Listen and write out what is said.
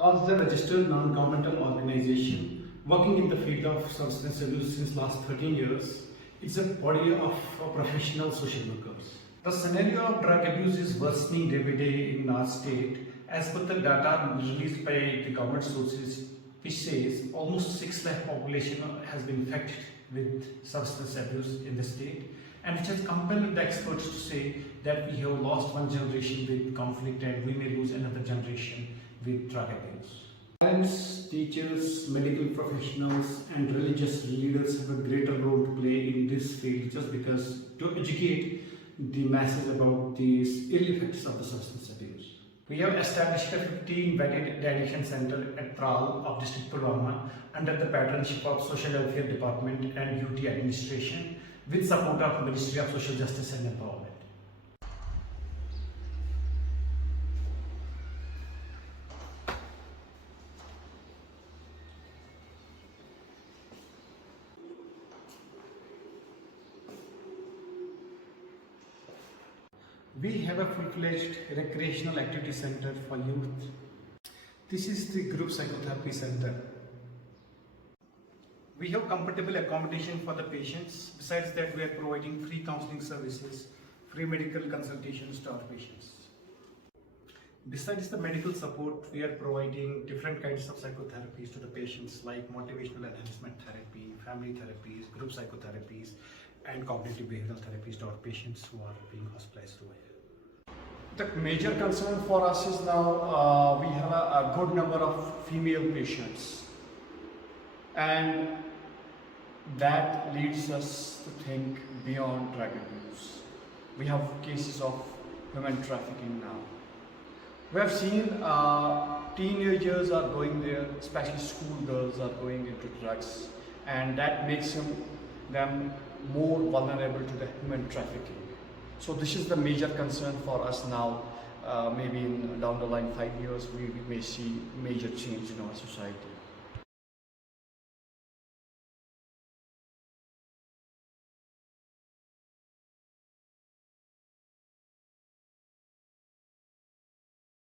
As a registered non-governmental organization working in the field of substance abuse since last 13 years, it's a body of professional social workers. The scenario of drug abuse is worsening day by day in our state. As per the data released by the government sources, which says almost 6 lakh population has been infected with substance abuse in the state, and which has compelled the experts to say that we have lost one generation with conflict and we may lose another generation with drug abuse. Parents, teachers, medical professionals and religious leaders have a greater role to play in this field, just because to educate the masses about these ill effects of the substance abuse. We have established a 15-bedded de-addiction centre at Tral of district Pulwama under the patronship of Social Welfare Department and UT Administration with support of Ministry of Social Justice and Empowerment. We have a full-fledged recreational activity center for youth. This is the group psychotherapy center. We have comfortable accommodation for the patients. Besides that, we are providing free counselling services, free medical consultations to our patients. Besides the medical support, we are providing different kinds of psychotherapies to the patients, like motivational enhancement therapy, family therapies, group psychotherapies, and cognitive behavioral therapies to our patients who are being hospitalized over here. The major concern for us is now we have a good number of female patients, and that leads us to think beyond drug abuse. We have cases of human trafficking now. We have seen teenagers are going there, especially schoolgirls are going into drugs, and that makes them more vulnerable to the human trafficking. So this is the major concern for us now. Maybe down the line 5 years we may see major change in our society.